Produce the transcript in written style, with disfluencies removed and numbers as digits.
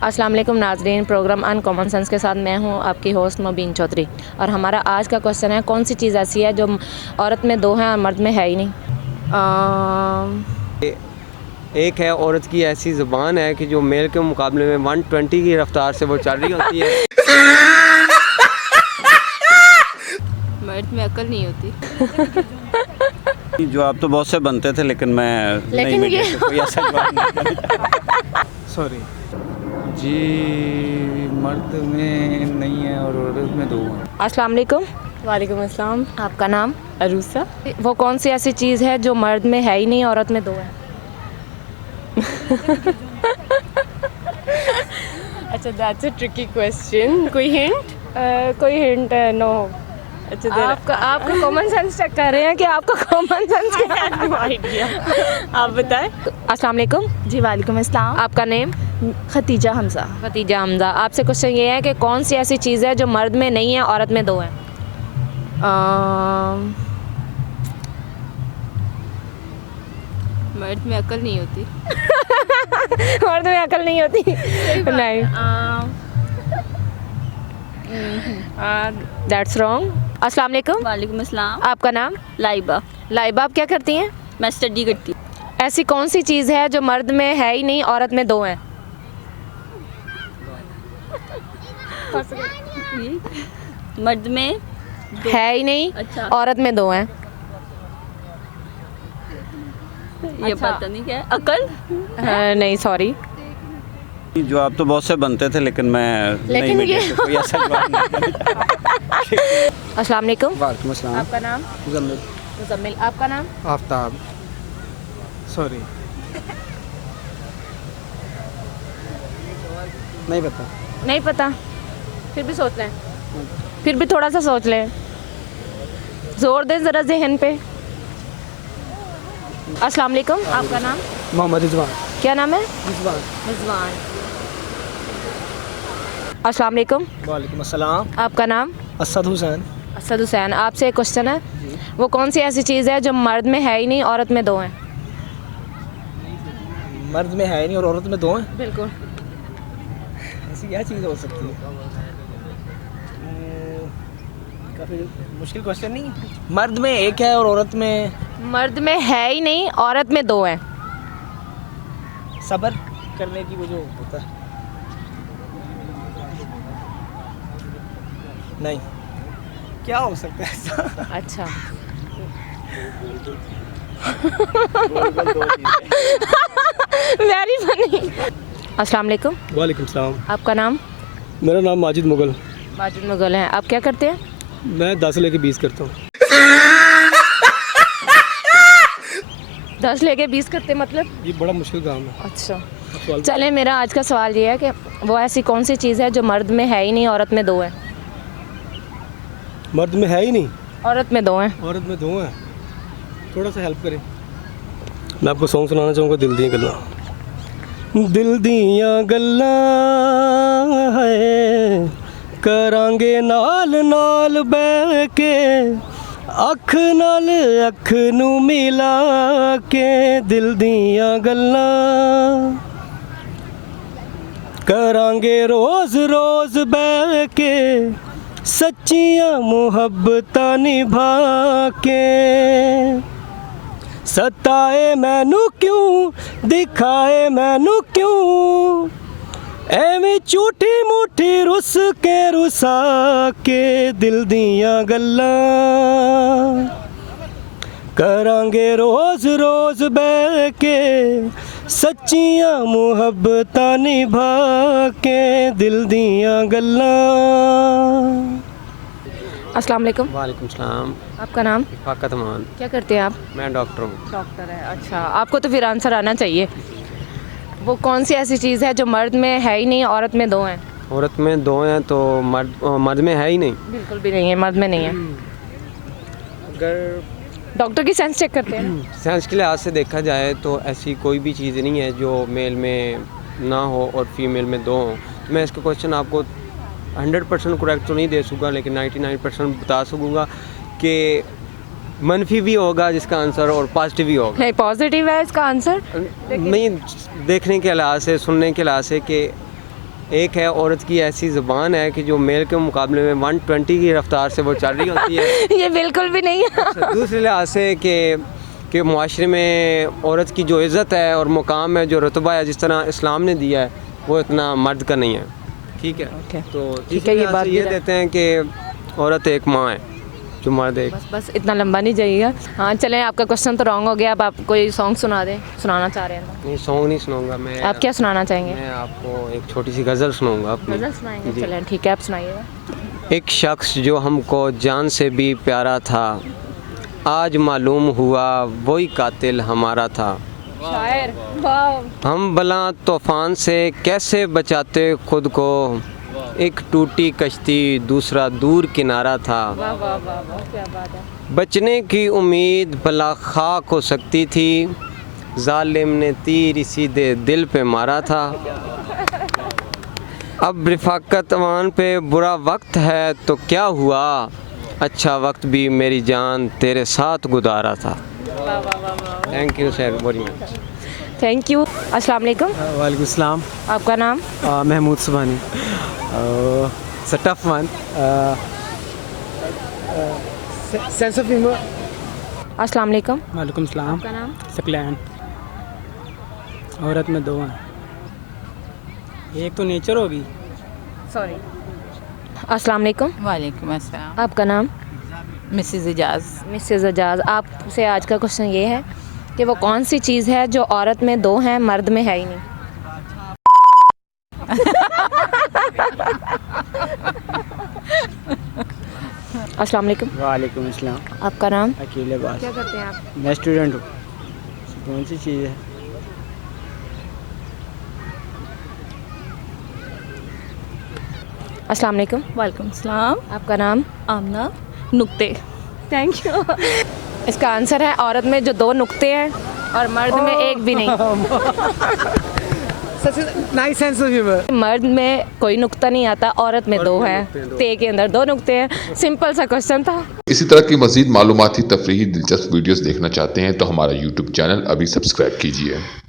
अस्सलाम वालेकुम नाज़रीन, प्रोग्राम अनकॉमन सेंस के साथ मैं हूं आपकी होस्ट मुबीन चौधरी। और हमारा आज का क्वेश्चन है, कौन सी चीज़ ऐसी है जो औरत में दो हैं और मर्द में है ही नहीं। एक है औरत की ऐसी ज़ुबान है कि जो मेल के मुकाबले में 120 की रफ्तार से वो चल रही होती है। मर्द में अकल नहीं होती। जवाब तो बहुत से बनते थे लेकिन नहीं मिले तो कोई ऐसा जवाब नहीं। सॉरी जी, मर्द में नहीं है और औरत में दो है। अस्सलाम वालेकुम। वालेकुम अस्सलाम। आपका नाम? अरूसा। वो कौन सी ऐसी चीज़ है जो मर्द में है ही नहीं, औरत में दो है? अच्छा, दैट्स अ ट्रिकी क्वेश्चन। कोई हिंट? कोई हिंट? नो। अच्छा, आपका कॉमन सेंस चेक कर रहे हैं कि आपका कॉमन सेंस क्या है? No idea. आप बताएं। अस्सलाम वालेकुम। जी वालेकुम अस्सलाम। आपका नेम? खतीजा हमजा। खतीजा हमजा। आपसे क्वेश्चन ये है कि कौन सी ऐसी चीज़ है जो मर्द में नहीं है, औरत में दो है? मर्द में अकल नहीं होती। मर्द में अकल नहीं होती। नहीं, दैट्स रॉन्ग। अस्सलाम वालेकुम। वालेकुम अस्सलाम। आपका नाम? लाइबा। लाइबा, आप क्या करती हैं? मैं स्टडी करती हूँ। ऐसी कौन सी चीज़ है जो मर्द में है ही नहीं, औरत में दो है? मर्द में है ही नहीं, अच्छा। औरत में दो हैं। ये पता नहीं क्या है। अकल? नहीं, सॉरी। जवाब तो बहुत से बनते थे लेकिन नहीं मिले तो कोई ऐसा जवाब नहीं। अस्सलाम वालेकुम। वालेकुम अस्सलाम। आपका नाम? मुजम्मिल। मुजम्मिल। आपका नाम? आफ्ताब। सॉरी नहीं पता। नहीं पता? फिर भी सोच लें, फिर भी थोड़ा सा सोच लें, जोर दें ज़रा ज़हन पे। अस्सलाम वालेकुम। आपका नाम? मोहम्मद रिजवान। क्या नाम है? रिजवान। रिजवान। अस्सलाम वालेकुम। वालेकुम अस्सलाम। आपका नाम? असद हुसैन। असद हुसैन। आपसे एक क्वेश्चन है, वो कौन सी ऐसी चीज़ है जो मर्द में है ही नहीं, औरत में दो है? मर्द में है नहीं और औरत में दो हैं। बिल्कुल। ऐसी क्या चीज़ हो सकती है? काफ़ी मुश्किल क्वेश्चन नहीं है। मर्द में एक है और औरत में मर्द में है ही नहीं, औरत में दो है। सब्र करने की वो जो होता है। नहीं, क्या हो सकता है ऐसा? अच्छा। Very funny. अस्सलाम वालेकुम। वालेकुम सलाम। आपका नाम? मेरा नाम माजिद मुगल। माजिद मुगल है। आप क्या करते हैं? मैं 10 लेके 20 करता हूँ। 10 लेके 20 करते मतलब? ये बड़ा मुश्किल काम है। अच्छा, चले, मेरा आज का सवाल ये है कि वो ऐसी कौन सी चीज़ है जो मर्द में है ही नहीं, औरत में दो है? मर्द में है ही नहीं, औरत में दो हैं। औरत में दो हैं। थोड़ा सा हेल्प करें। मैं आपको सॉन्ग सुनाना चाहूँगा, दिल दियां गल्लां। दिल दियां गल्लां है करांगे नाल नाल बह के, अख नाल अख नू मिला के। दिल दियां गल्लां करांगे रोज़ रोज़ बह के, सच्चियां मुहब्बतां निभा के। सताए मैनू क्यों, दिखाए मैनू क्यों, एवें झूठी मूठी रुस के रुसा के। दिल दियां गल्लां करांगे रोज़ रोज़ बह के, सच्चियां मुहब्बतां निभा के। दिल दियां गल्लां। अस्सलाम वालेकुम। वालेकुम सलाम। आपका नाम? फाकत अमान। क्या करते हैं आप? मैं डॉक्टर हूँ। डॉक्टर है। अच्छा, आपको तो फिर आंसर आना चाहिए। वो कौन सी ऐसी चीज़ है जो मर्द में है ही नहीं, औरत में दो हैं? औरत में दो हैं तो मर्द में है ही नहीं। बिल्कुल भी नहीं है, मर्द में नहीं है। अगर डॉक्टर की सेंस चेक करते हैं ना? साइंस के लिहाज से देखा जाए तो ऐसी कोई भी चीज़ नहीं है जो मेल में ना हो और फीमेल में दो हो। मैं इसका क्वेश्चन आपको 100% करेक्ट तो नहीं दे सकूँगा, लेकिन 99% बता सकूँगा कि मनफी भी होगा जिसका आंसर और पॉजिटिव भी होगा। नहीं, पॉजिटिव है इसका आंसर। नहीं, देखने के लिहाज से, सुनने के लिहाज से कि एक है औरत की ऐसी ज़बान है कि जो मेल के मुकाबले में 120 की रफ्तार से वो चल रही होती है। ये बिल्कुल भी नहीं है। दूसरे लिहाज से कि मुआशरे में औरत की जो इज़्ज़त है और मुकाम है, जो रुतबा है जिस तरह इस्लाम ने दिया है, वो इतना मर्द का नहीं है। ठीक है। Okay. तो ठीक है, ये बात ये भी है। देते हैं कि औरत एक माँ है, जो मर्द एक। बस इतना लंबा नहीं जाइएगा। हाँ चलें, आपका क्वेश्चन तो रॉन्ग हो गया। अब आप कोई सॉन्ग सुनाना चाह रहे हैं तो। नहीं, सॉन्ग नहीं सुनाऊंगा मैं। आप क्या सुनाना चाहेंगे? मैं आपको एक छोटी सी गज़ल सुनाऊंगा अपनी। गज़ल सुनाएंगे? जी। चलें ठीक है, आप सुनाइएगा। एक शख्स जो हमको जान से भी प्यारा था, आज मालूम हुआ वही कातिल हमारा था। शायर, वाह। हम बला तूफान से कैसे बचाते खुद को, एक टूटी कश्ती दूसरा दूर किनारा था। वाह वाह वाह वाह, क्या बात है। बचने की उम्मीद भला खाक हो सकती थी, जालिम ने तीर सीधे दिल पे मारा था। अब रिफाकत अवान पे बुरा वक्त है तो क्या हुआ, अच्छा वक्त भी मेरी जान तेरे साथ गुजारा था। Thank you sir very much. Thank you. अस्सलाम वालेकुम। वालेकुम सलाम। आपका नाम? Mahmood Subhani. It's a tough one. Sense of humour. अस्सलाम वालेकुम। वालेकुम सलाम। आपका नाम? सकलैन। औरत में दो हैं, एक तो नेचर होगी। सॉरी। अस्सलाम वालेकुम। वालेकुम अस्सलाम। आपका नाम? मिसेस इजाज़। मिसेस एजाज। आपसे आज का क्वेश्चन ये है कि वो कौन सी चीज़ है जो औरत में दो हैं, मर्द में है ही नहीं? अस्सलाम वालेकुम। वालेकुम अस्सलाम। आपका नाम? अकेले बात। क्या करते हैं आप? मैं स्टूडेंट हूँ। कौन सी चीज़ है? अस्सलाम वालेकुम। वालेकुम सलाम। आपका नाम? आमना। नुक्ते। Thank you. इसका आंसर है औरत में जो दो नुक्ते हैं और मर्द में एक भी नहीं। Nice sense of humour. मर्द में कोई नुक्ता नहीं आता, औरत में दो है, ते के अंदर दो नुक्ते हैं। सिंपल सा क्वेश्चन था। इसी तरह की मज़ीद मालूमाती तफरीही दिलचस्प वीडियोस देखना चाहते हैं तो हमारा YouTube चैनल अभी सब्सक्राइब कीजिए।